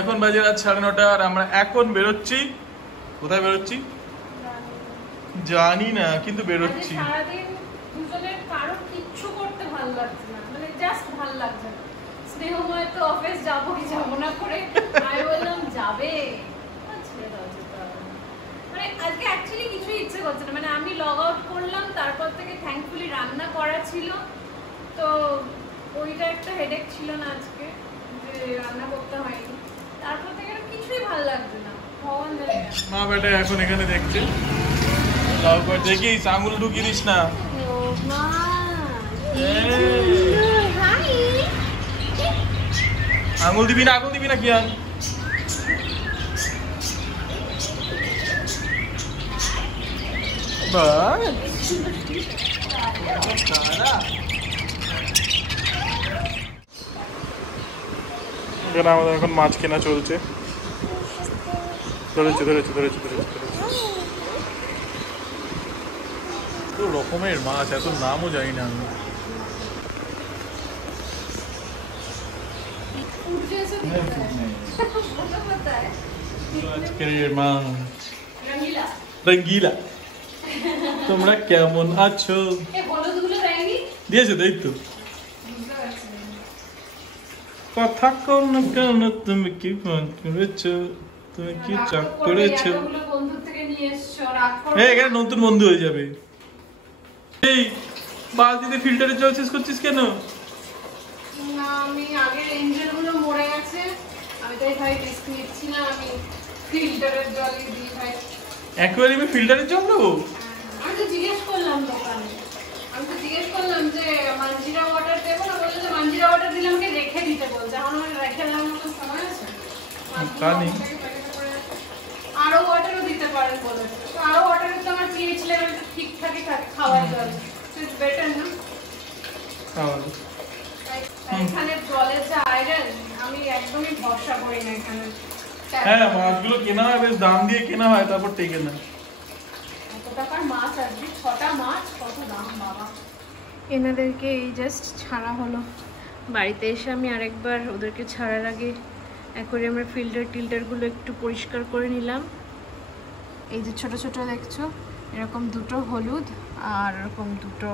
এখন বাজে রাত 9:30 আর আমরা এখন বেরোচ্ছি। কোথায় বেরোচ্ছি জানি না, কিন্তু বেরোচ্ছি। সারাদিন দুজনের কারো কিচ্ছু করতে ভালো লাগছে না, মানে জাস্ট ভালো লাগছে না। স্নেহময় তো অফিস যাবো কি যাবো না করে আমি বললাম যাবে, ছেড়ে দাও যেতে হবে না। মানে আজকে অ্যাকচুয়ালি কিছুই ইচ্ছে করছে না, মানে আমি লগ আউট করলাম, তারপর থেকে থ্যাঙ্কফুলি রান্না করা ছিল, তো ওইটা একটা হেডেক ছিল না আজকে যে রান্না করতে হয়নি। তারপর থেকে কিছুই ভালো লাগছে না, ভগবান জানে। মা বেটা এখন এখানে দেখছে, তারপর দেখিস আঙুল ঢুকিয়ে দিস না। আঙুল দিবি না, আঙুল দিবি না কি আর আমাদের এখন মাছ কেনা চলছে। ধরেছে ধরেছে ধরেছে ধরেছে তো রকমের মাছ, এত নামও জানি না আমি। আজকের মাছ রঙ্গিলা। তোমরা কেমন আছো? দিয়েছো তো, এই তো কথা কোন কেন, তুমি কি ফোন করেছো, তুমি কি চাপ করেছো? এখানে নতুন বন্ধু হয়ে যাবে। এই বালতিতে ফিল্টারের জল শেষ করছিস কেন? না, আমি আগের এঞ্জেল গুলো মরে গেছে, আমি তাই ভাই রিস্ক নিচ্ছি না, আমি ফিল্টারের জলই দিই ভাই। অ্যাকোয়ারিয়ামে ফিল্টারের জল দেবো? আমি তো জিজ্ঞেস করলাম দোকানে, আমি তো জিজ্ঞেস করলাম যে মানজিরা ওয়াটার দেবো না, বললো যে মানজিরা ওয়াটার দিলে আমাকে রেখে দিতে বলছে। এখন আমার রেখে দেওয়ার মতো সময় আছে? আরো ওয়াটারও দিতে পারেন বলেছে, তো আরো ওয়াটারে তো আমার পিএইচ লেভেল ঠিকঠাকই থাকে, খাওয়ার জল, সো ইটস বেটার না? এখানে জলের যে আয়রন, আমি একদমই ভরসা করি না এখানে। হ্যাঁ, মাছগুলো কেনা হয় বেশ দাম দিয়ে কেনা হয়, তারপর টেকে না। কত টাকার মাছ আসবে, 6টা মাছ, কত দাম বাবা। এনাদেরকে এই জাস্ট ছাড়া হলো, বাড়িতে এসে আমি আরেকবার ওদেরকে ছাড়ার আগে অ্যাকোয়ারিয়ামের টিল্টারগুলো একটু পরিষ্কার করে নিলাম। এই যে ছোট ছোট দেখছো, এরকম দুটো হলুদ আর এরকম দুটো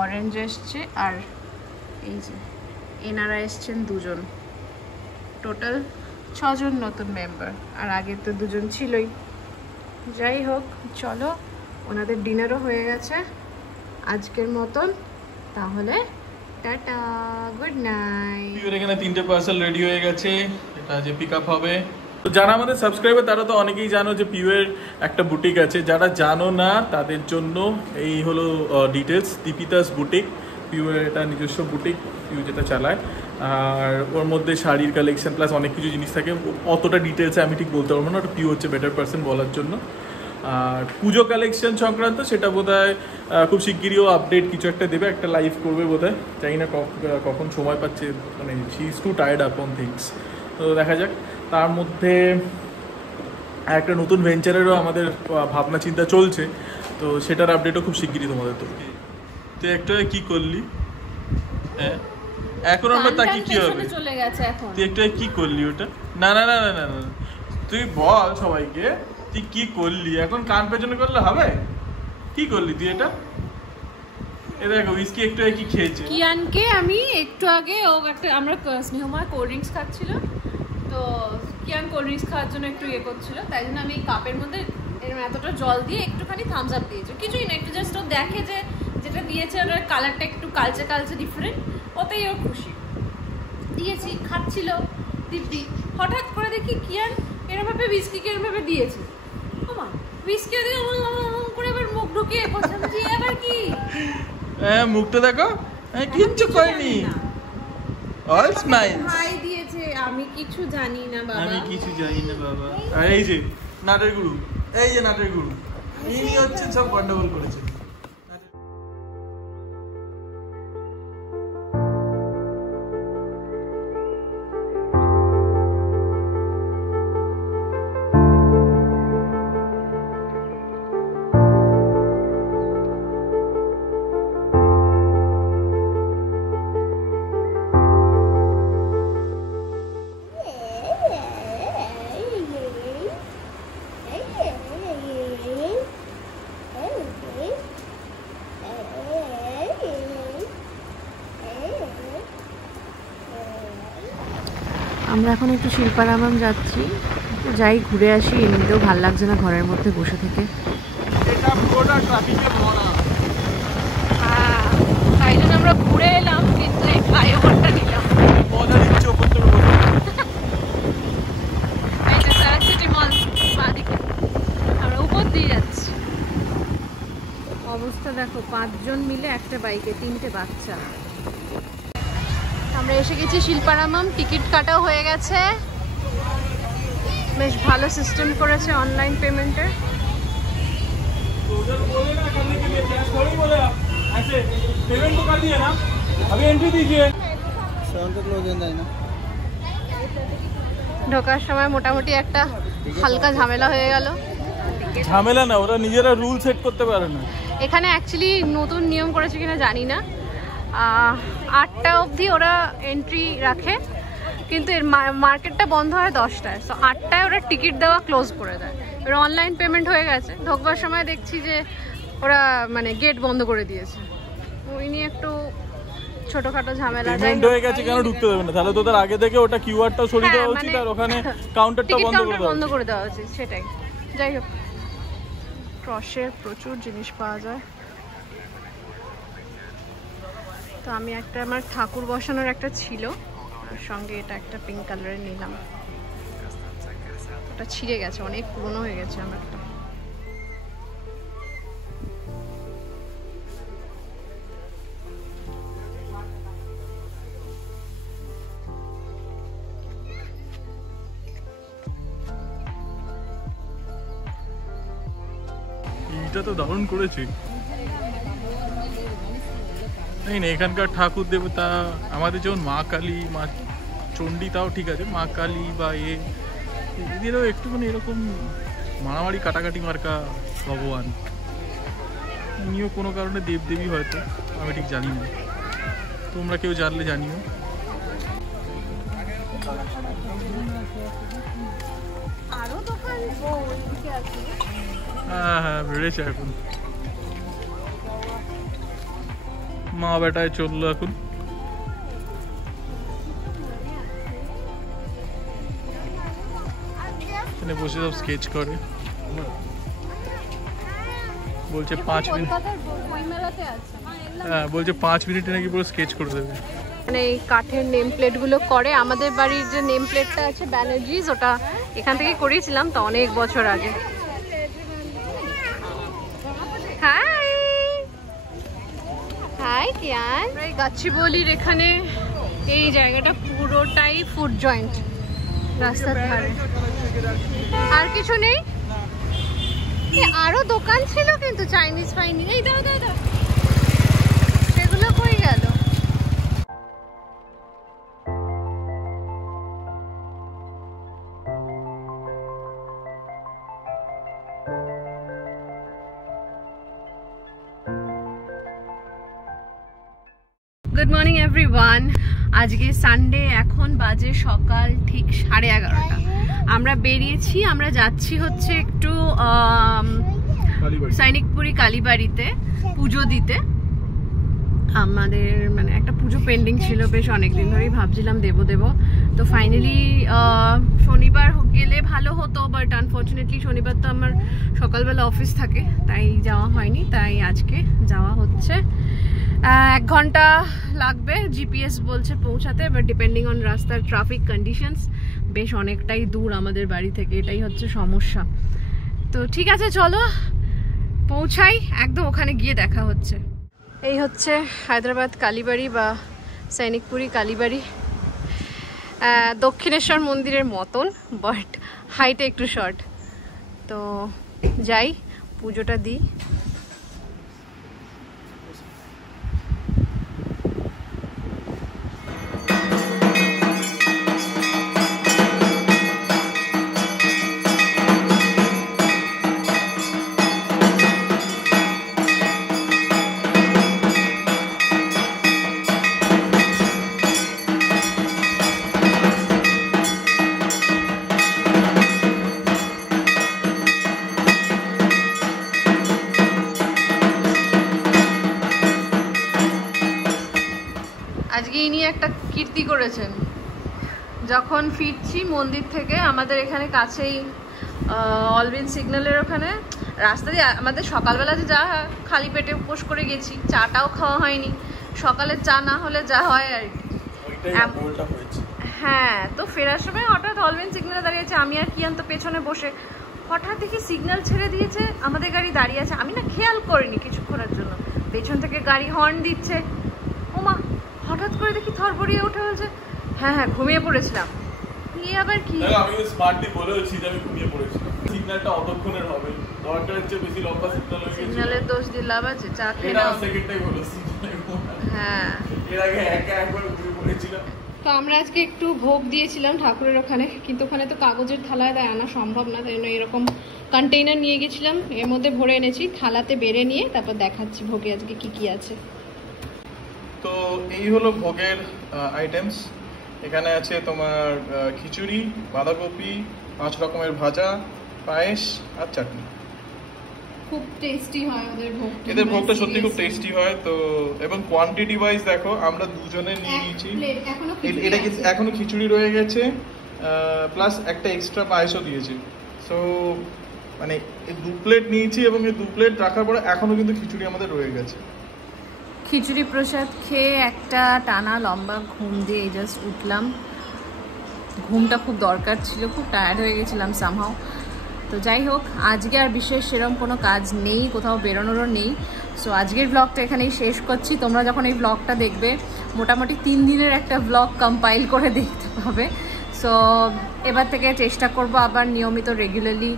অরেঞ্জ এসছে, আর এই যে এনারা এসছেন দুজন, টোটাল 6 জন নতুন মেম্বার, আর আগে তো 2 জন ছিলই। যাই হোক, চলো, ওনাদের ডিনারও হয়ে গেছে আজকের মতন, তাহলে টাটা, গুড নাইট। পিওর এখানে 3টে পার্সেল রেডি হয়ে গেছে, এটা যে পিক আপ হবে। তো যারা আমাদের সাবস্ক্রাইবার তারা তো অনেকেই জানো যে পিওর একটা বুটিক আছে, যারা জানো না তাদের জন্য এই হলো ডিটেলস। দীপিতাস বুটিক, পিওর এটা নিজস্ব বুটিক, পিউ যেটা চালায়, আর ওর মধ্যে শাড়ির কালেকশন প্লাস অনেক কিছু জিনিস থাকে। অতটা ডিটেলসে আমি ঠিক বলতে পারবো না, ওটা পিউ হচ্ছে বেটার পার্সন বলার জন্য। আর পুজো কালেকশন সংক্রান্ত সেটা বোধহয় খুব শিগগিরিও আপডেট কিছু একটা দেবে, একটা লাইভ করবে বোধহয়, জানি না কখন সময় পাচ্ছে, মানে she is two tired up on things, তো দেখা যাক। তার মধ্যে একটা নতুন ভেঞ্চারেরও আমাদের ভাবনা চিন্তা চলছে, তো সেটার আপডেটও খুব শিগগিরই তোমাদের। তো তুই একটা কি করলি? হ্যাঁ, এখন আমরা তাকে কি হবে? তুই একটা কি করলি ওটা? না না না না না না, তুই বল সবাইকে তুই কি করলি। এখন কান পেছনে করলে হবে? কি করলি তুই এটা? এ দেখো উইস্কি একটু কি খেয়েছে। কিয়ানকে আমি একটু আগে, ও একটা, আমরা স্নেহময় কোল্ড ড্রিঙ্কস খাচ্ছিল, তো কিয়ান কোল্ড ড্রিঙ্কস খাওয়ার জন্য একটু ইয়ে করছিল, তাই জন্য আমি এই কাপের মধ্যে এরকম এতটা জল দিয়ে একটুখানি থামস আপ দিয়েছি, কিছুই না, একটু জাস্ট ও দেখে যে যেটা দিয়েছে ওটার কালারটা একটু কালচে কালচে ডিফারেন্ট, ওতেই ও খুশি। দিয়েছি, খাচ্ছিল দিব্যি, হঠাৎ করে দেখি কিয়ান এরমভাবে উইস্কিকে এরমভাবে দিয়েছে, ওমা উইস্কি দিয়ে করে এবার মুখ ঢুকিয়ে করছে, এবার কি? হ্যাঁ, মুখটা দেখো, কিচ্ছু করেনি, অল স্মাইল। ভাই দিয়েছে, আমি কিছু জানি না বাবা, আমি কিছু জানি না বাবা। আর এই যে নাটের গুরু, এই যে নাটের গুরু, ইনি হচ্ছে সব গন্ডগোল করেছে। আমরা এখন একটু শিল্পারামম যাচ্ছি, একটু যাই ঘুরে আসি, এমনিতেও ভাল লাগছে না ঘরের মধ্যে বসে থেকে। তাই জন্য আমরা ঘুরে এলাম, কিন্তু এই ফ্লাইওভারটা নিলাম। এই যে সারা সিটি মল বাদিকে, আমরা উপর দিয়ে যাচ্ছি। অবস্থা দেখো, 5 জন মিলে একটা বাইকে, 3টে বাচ্চা। আমরা এসে গেছি শিল্পারামম, টিকিট কাটাও হয়ে গেছে। বেশ ভালো সিস্টেম করেছে অনলাইন পেমেন্টের। ঢোকার সময় মোটামুটি একটা হালকা ঝামেলা হয়ে গেল। ঝামেলা না, ওরা নিজেরা রুল সেট করতে পারে না। এখানে অ্যাকচুয়ালি নতুন নিয়ম করেছে কিনা জানি না, 8টা অবধি ওরা এন্ট্রি রাখে, কিন্তু এর মার্কেটটা বন্ধ হয় 10টায়। সো 8টায় ওরা টিকিট দেওয়া ক্লোজ করে দেয়। এবার অনলাইন পেমেন্ট হয়ে গেছে, ঢোকবার সময় দেখছি যে ওরা মানে গেট বন্ধ করে দিয়েছে। ওই নিয়ে একটু ছোটখাটো ঝামেলা। পেমেন্ট হয়ে গেছে কেন ঢুকতে দেবে না? তাহলে তো তার আগে থেকে ওটা কিউআরটাও সরিয়ে দেওয়া উচিত, আর ওখানে কাউন্টারটা বন্ধ করে দেওয়া উচিত। সেটাই। যাই হোক, ক্রসের প্রচুর জিনিস পাওয়া যায়। তো আমি একটা, আমার ঠাকুর বসানোর একটা ছিল, আর সঙ্গে এটা একটা পিঙ্ক কালারের নিলাম। ওটা ছিঁড়ে গেছে, অনেক পুরনো হয়ে গেছে আমারটা। এটা তো দারুণ করেছে। এই না, এখানকার ঠাকুর দেবতা আমাদের যেমন মা কালী, মা চণ্ডী, তাও ঠিক আছে, মা কালী বা এদেরও একটুখানি এরকম মারামারি কাটাকাটি মার্কা ভগবান। ইনিও কোনো কারণে দেবদেবী হয়তো, আমি ঠিক জানি না, তোমরা কেউ জানলে জানিও। হ্যাঁ হ্যাঁ, বেড়েছে এখন, মা বেটায় চললো এখন। এখানে বসে সব স্কেচ করে, বলছে 5 মিনিট। হ্যাঁ, বলছে 5 মিনিটে নাকি পুরো স্কেচ করে দেবে। মানে এই কাঠের নেম প্লেটগুলো করে। আমাদের বাড়ির যে নেম প্লেটটা আছে ব্যানার্জিস, ওটা এখান থেকে করিয়েছিলাম তো অনেক বছর আগে। হাই হাই কিয়ান। এই গাছিবলির এখানে এই জায়গাটা পুরোটাই ফুড জয়েন্ট, রাস্তার ধারে। আর কিছু নেই, আরো দোকান ছিল কিন্তু চাইনিজ ফাইনি। এই দাও দাও দাও, সেগুলো কই গেল? Good morning everyone. আজকে সানডে, এখন বাজে সকাল ঠিক 11:30। আমরা বেরিয়েছি, আমরা যাচ্ছি হচ্ছে একটু সৈনিকপুরি কালীবাড়িতে পুজো দিতে। আমাদের মানে একটা পুজো পেন্ডিং ছিল বেশ অনেকদিন ধরেই, ভাবছিলাম দেবো। তো ফাইনালি শনিবার গেলে ভালো হতো, বাট আনফর্চুনেটলি শনিবার তো আমার সকালবেলা অফিস থাকে, তাই যাওয়া হয়নি। তাই আজকে যাওয়া হচ্ছে। 1 ঘন্টা লাগবে জিপিএস বলছে পৌঁছাতে, বাট ডিপেন্ডিং অন রাস্তার ট্রাফিক কন্ডিশনস বেশ অনেকটাই দূর আমাদের বাড়ি থেকে, এটাই হচ্ছে সমস্যা। তো ঠিক আছে, চলো পৌঁছাই, একদম ওখানে গিয়ে দেখা হচ্ছে। এই হচ্ছে হায়দ্রাবাদ কালীবাড়ি বা সৈনিকপুরি কালীবাড়ি। দক্ষিণেশ্বর মন্দিরের মতন, বাট হাইটে একটু শর্ট। তো যাই, পুজোটা দিই। আজকে ইনি একটা কীর্তি করেছেন, যখন ফিরছি মন্দির থেকে, আমাদের এখানে কাছেই অলবিন সিগন্যালের ওখানে রাস্তা দিয়ে আমাদের সকালবেলা যে যা খালি পেটে উপোস করে গেছি, চাটাও খাওয়া হয়নি, সকালে চা না হলে যা হয় আর কি। হ্যাঁ, তো ফেরার সময় হঠাৎ অলবিন সিগন্যালে দাঁড়িয়েছে, আমি আর কিয়ান তো পেছনে বসে, হঠাৎ দেখি সিগন্যাল ছেড়ে দিয়েছে, আমাদের গাড়ি দাঁড়িয়ে আছে, আমি না খেয়াল করিনি কিছুক্ষণের জন্য, পেছন থেকে গাড়ি হর্ন দিচ্ছে, ওমা হঠাৎ করে দেখি থরবড়িয়ে উঠে বলছে হ্যাঁ হ্যাঁ ঘুমিয়ে পড়েছিলাম। আবার কি আমি স্মার্টলি বলেছি যে আমি ঘুমিয়ে পড়েছিলাম, সিগন্যালটা অতক্ষণের হবে, দরকারের চেয়ে বেশি লম্বা সিগন্যাল হয়ে গেছে, সিগন্যালের দোষ দিয়ে লাভ আছে, চা খেয়ে নাও। সেকেন্ডটাই হলো সিগন্যাল, হ্যাঁ এর আগে একবার ঘুমিয়ে পড়েছিলাম। তো আমরা আজকে একটু ভোগ দিয়েছিলাম ঠাকুরের ওখানে, কিন্তু ওখানে তো কাগজের থালায় দেয় আনা সম্ভব না, তাই জন্য এরকম কন্টেইনার নিয়ে গেছিলাম, এর মধ্যে ভরে এনেছি, থালাতে বেড়ে নিয়ে তারপর দেখাচ্ছি ভোগে আজকে কি কি আছে। তো এই হলো ভোগের আইটেমস। এখানে আছে তোমার খিচুড়ি, বাঁধাকপি, 5 রকমের ভাজা, পায়েস আর চাটনি। খুব টেস্টি হয় ওদের ভোগ, এদের ভোগটা সত্যি খুব টেস্টি হয়। তো এবং কোয়ান্টিটি ওয়াইজ দেখো আমরা দুজনে নিয়ে নিয়েছি, এটা কিন্তু এখনো খিচুড়ি রয়ে গেছে, প্লাস একটা এক্সট্রা পায়েসও দিয়েছে। সো মানে 2 প্লেট নিয়েছি এবং এই 2 প্লেট রাখার পরে এখনো কিন্তু খিচুড়ি আমাদের রয়ে গেছে। খিচুড়ি প্রসাদ খেয়ে একটা টানা লম্বা ঘুম দিয়ে জাস্ট উঠলাম, ঘুমটা খুব দরকার ছিল, খুব টায়ার্ড হয়ে গেছিলাম সামহাও। তো যাই হোক, আজকে আর বিশেষ সেরকম কোনো কাজ নেই, কোথাও বেরোনোরও নেই। সো আজকের ব্লগটা এখানেই শেষ করছি। তোমরা যখন এই ব্লগটা দেখবে মোটামুটি 3 দিনের একটা ব্লগ কম্পাইল করে দেখতে পাবে। সো এবার থেকে চেষ্টা করব আবার নিয়মিত রেগুলারলি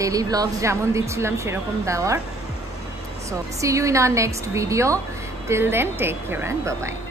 ডেইলি ব্লগস যেমন দিচ্ছিলাম সেরকম দেওয়ার। So see you in our next video. Till then, take care and bye-bye.